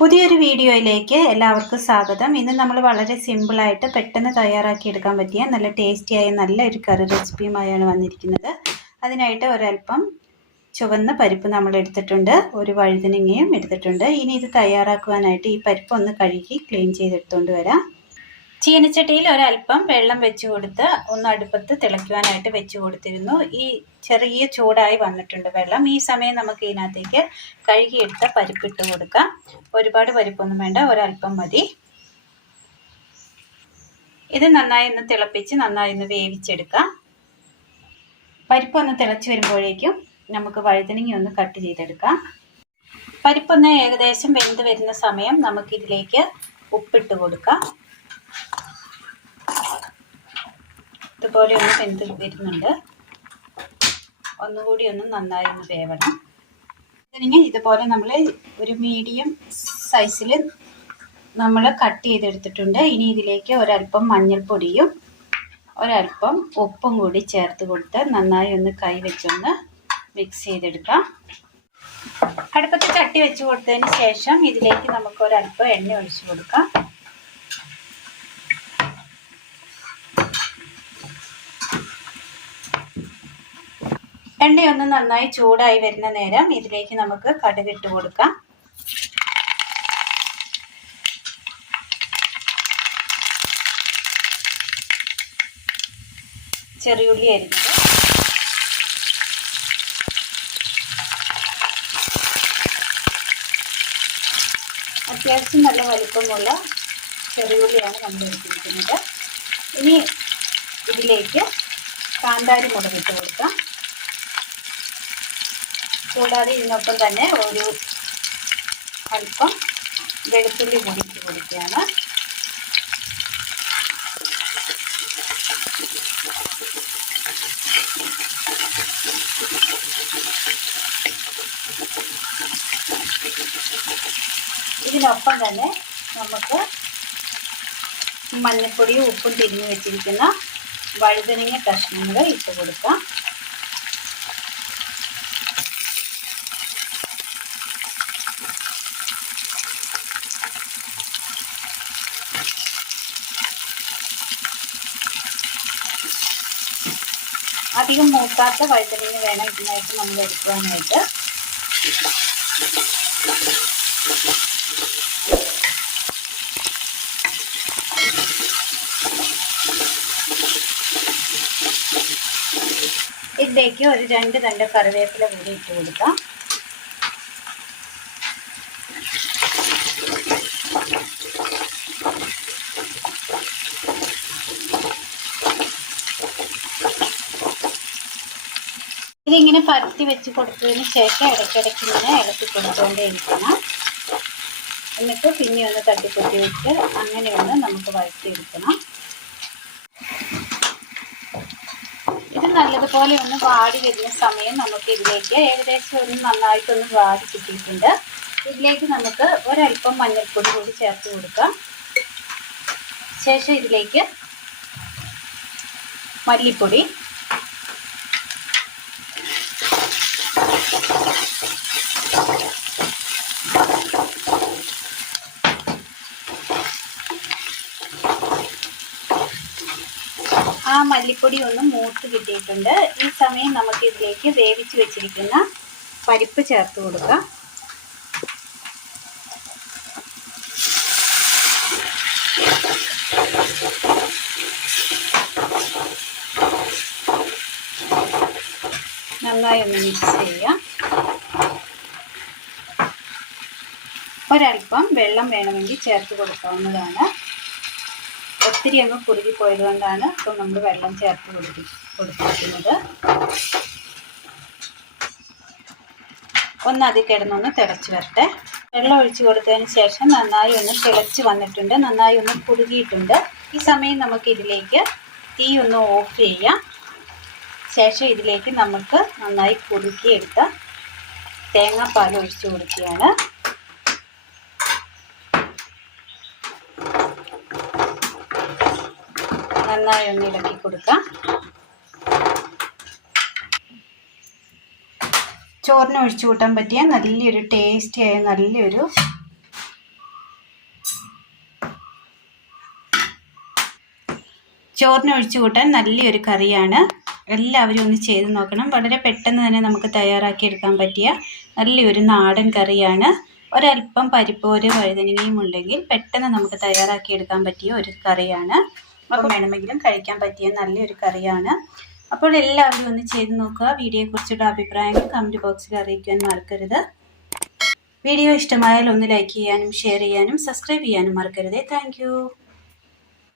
പുതിയൊരു വീഡിയോയിലേക്ക് എല്ലാവർക്കും സ്വാഗതം. ഇന്ന് നമ്മൾ വളരെ സിമ്പിളായിട്ട് പെട്ടെന്ന് തയ്യാറാക്കി എടുക്കാൻ പറ്റിയ നല്ല ടേസ്റ്റിയായ നല്ലൊരു കറി റെസിപ്പിയുമായാണ് വന്നിരിക്കുന്നത്. അതിനായിട്ട് ഒരൽപ്പം ചുവന്ന പരിപ്പ് നമ്മൾ എടുത്തിട്ടുണ്ട്, ഒരു വഴുതനങ്ങയും എടുത്തിട്ടുണ്ട്. ഇനി ഇത് തയ്യാറാക്കുവാനായിട്ട് ഈ പരിപ്പ് ഒന്ന് കഴുകി ക്ലീൻ ചെയ്തെടുത്തുകൊണ്ട് വരാം. ചീനച്ചട്ടിയിൽ ഒരൽപ്പം വെള്ളം വെച്ച് കൊടുത്ത് ഒന്ന് അടുപ്പത്ത് തിളയ്ക്കുവാനായിട്ട് വെച്ച് കൊടുത്തിരുന്നു. ഈ ചെറിയ ചൂടായി വന്നിട്ടുണ്ട് വെള്ളം. ഈ സമയം നമുക്ക് ഇതിനകത്തേക്ക് കഴുകിയെടുത്ത പരിപ്പിട്ട് കൊടുക്കാം. ഒരുപാട് പരിപ്പൊന്നും വേണ്ട, ഒരൽപ്പം മതി. ഇത് നന്നായി ഒന്ന് തിളപ്പിച്ച് നന്നായി ഒന്ന് വേവിച്ചെടുക്കാം. പരിപ്പൊന്ന് തിളച്ച് വരുമ്പോഴേക്കും നമുക്ക് വഴുതനങ്ങ ഒന്ന് കട്ട് ചെയ്തെടുക്കാം. പരിപ്പൊന്ന് ഏകദേശം വെന്ത് വരുന്ന സമയം നമുക്കിതിലേക്ക് ഉപ്പിട്ട് കൊടുക്കാം. ഇതുപോലെ ഒന്ന് വെന്ത് വരുന്നുണ്ട്. ഒന്നുകൂടി ഒന്ന് നന്നായി ഒന്ന് വേവണം. ഇതുപോലെ നമ്മൾ ഒരു മീഡിയം സൈസിൽ നമ്മൾ കട്ട് ചെയ്തെടുത്തിട്ടുണ്ട്. ഇനി ഇതിലേക്ക് ഒരൽപ്പം മഞ്ഞൾപ്പൊടിയും ഒരൽപ്പം ഉപ്പും കൂടി ചേർത്ത് കൊടുത്ത് നന്നായി ഒന്ന് കൈ വെച്ചൊന്ന് മിക്സ് ചെയ്തെടുക്കാം. അടുപ്പത്ത് ചട്ടി വെച്ച് കൊടുത്തതിന് ശേഷം ഇതിലേക്ക് നമുക്ക് ഒരൽപ്പം എണ്ണ ഒഴിച്ചു കൊടുക്കാം. എണ്ണയൊന്ന് നന്നായി ചൂടായി വരുന്ന നേരം ഇതിലേക്ക് നമുക്ക് കടുക് ഇട്ട് കൊടുക്കാം. ചെറിയുള്ളി അരിഞ്ഞത്, അത്യാവശ്യം നല്ല വലിപ്പമുള്ള ചെറിയുള്ളിയാണ് നമ്മൾ എടുത്തിരിക്കുന്നത്. ഇനി ഇതിലേക്ക് കാന്താരി മുളക് ഇട്ട് കൊടുക്കാം. കൂടാതെ ഇതിനൊപ്പം തന്നെ ഒരു അല്പം വെളുത്തുള്ളി കൂടി ഇട്ട് കൊടുക്കുകയാണ്. ഇതിനൊപ്പം തന്നെ നമുക്ക് മഞ്ഞൾപ്പൊടിയും ഉപ്പും തിരിഞ്ഞു വെച്ചിരിക്കുന്ന വഴുതനങ്ങ കഷ്ണങ്ങൾ ഇട്ട് കൊടുക്കാം. അധികം മൂക്കാത്ത വഴുതനങ്ങ വേണം ഇതിനായിട്ട് നമ്മൾ എടുക്കുവാനായിട്ട്. ഇതിലേക്ക് ഒരു 2 തണ്ട് കറിവേപ്പില കൂടി ഇട്ട് കൊടുക്കാം. ഇതിങ്ങനെ പരത്തി വെച്ച് കൊടുത്തതിന് ശേഷം ഇടയ്ക്കിടയ്ക്ക് ഇങ്ങനെ ഇളക്കി കൊടുത്തുകൊണ്ടേയിരിക്കണം. എന്നിട്ട് പിന്നെ ഒന്ന് തട്ടിപ്പൊട്ടി വെച്ച് അങ്ങനെ ഒന്ന് നമുക്ക് വഴറ്റിയെടുക്കണം. ഇത് നല്ലതുപോലെ ഒന്ന് വാടി വരുന്ന സമയം നമുക്ക് ഇതിലേക്ക് ഏകദേശം ഒന്ന് നന്നായിട്ടൊന്ന് വാടി കിട്ടിയിട്ടുണ്ട്. ഇതിലേക്ക് നമുക്ക് ഒരൽപ്പം മഞ്ഞൾപ്പൊടി കൂടി ചേർത്ത് കൊടുക്കാം. ശേഷം ഇതിലേക്ക് മല്ലിപ്പൊടി, ആ മല്ലിപ്പൊടി ഒന്ന് മൂത്ത് കിട്ടിയിട്ടുണ്ട്. ഈ സമയം നമുക്ക് ഇതിലേക്ക് വേവിച്ച് വെച്ചിരിക്കുന്ന പരിപ്പ് ചേർത്ത് കൊടുക്കാം. നന്നായി ഒന്ന് മിക്സ് ചെയ്യാം. ഒരൽപ്പം വെള്ളം വേണമെങ്കിൽ ചേർത്ത് കൊടുക്കാവുന്നതാണ്. ഒത്തിരി അങ്ങ് കുറുകി പോയത് കൊണ്ടാണ് ഇപ്പോൾ നമ്മൾ വെള്ളം ചേർത്ത് കൊടുത്തിരിക്കുന്നത്. ഒന്ന് അതിൽ കിടന്നൊന്ന് തിളച്ച് വരട്ടെ. വെള്ളം ഒഴിച്ച് കൊടുത്തതിന് ശേഷം നന്നായി ഒന്ന് തിളച്ച് വന്നിട്ടുണ്ട്, നന്നായി ഒന്ന് കുറുകിയിട്ടുണ്ട്. ഈ സമയം നമുക്ക് ഇതിലേക്ക് തീ ഒന്ന് ഓഫ് ചെയ്യാം. ശേഷം ഇതിലേക്ക് നമുക്ക് നന്നായി കുറുക്കിയെടുത്ത തേങ്ങാപ്പാൽ ഒഴിച്ച് കൊടുക്കുകയാണ്. നന്നായി ഒന്ന് ഇളക്കി കൊടുക്കാം. ചോറിന് ഒഴിച്ചു കൂട്ടാൻ പറ്റിയ നല്ലൊരു ടേസ്റ്റിയായ നല്ലൊരു ചോറിന് ഒഴിച്ചു കൂട്ടാൻ നല്ലൊരു കറിയാണ്. എല്ലാവരും ഒന്ന് ചെയ്ത് നോക്കണം. വളരെ പെട്ടെന്ന് തന്നെ നമുക്ക് തയ്യാറാക്കിയെടുക്കാൻ പറ്റിയ നല്ലൊരു നാടൻ കറിയാണ്. ഒരല്പം പരിപ്പോര് വഴുതനങ്ങയും ഉണ്ടെങ്കിൽ പെട്ടെന്ന് നമുക്ക് തയ്യാറാക്കിയെടുക്കാൻ പറ്റിയ ഒരു കറിയാണ്. അപ്പം വേണമെങ്കിലും കഴിക്കാൻ പറ്റിയ നല്ലൊരു കറിയാണ്. അപ്പോൾ എല്ലാവരും ഒന്ന് ചെയ്ത് നോക്കുക. വീഡിയോയെക്കുറിച്ചുള്ള അഭിപ്രായങ്ങൾ കമൻറ്റ് ബോക്സിൽ അറിയിക്കാൻ മറക്കരുത്. വീഡിയോ ഇഷ്ടമായാൽ ഒന്ന് ലൈക്ക് ചെയ്യാനും ഷെയർ ചെയ്യാനും സബ്സ്ക്രൈബ് ചെയ്യാനും മറക്കരുതേ. താങ്ക്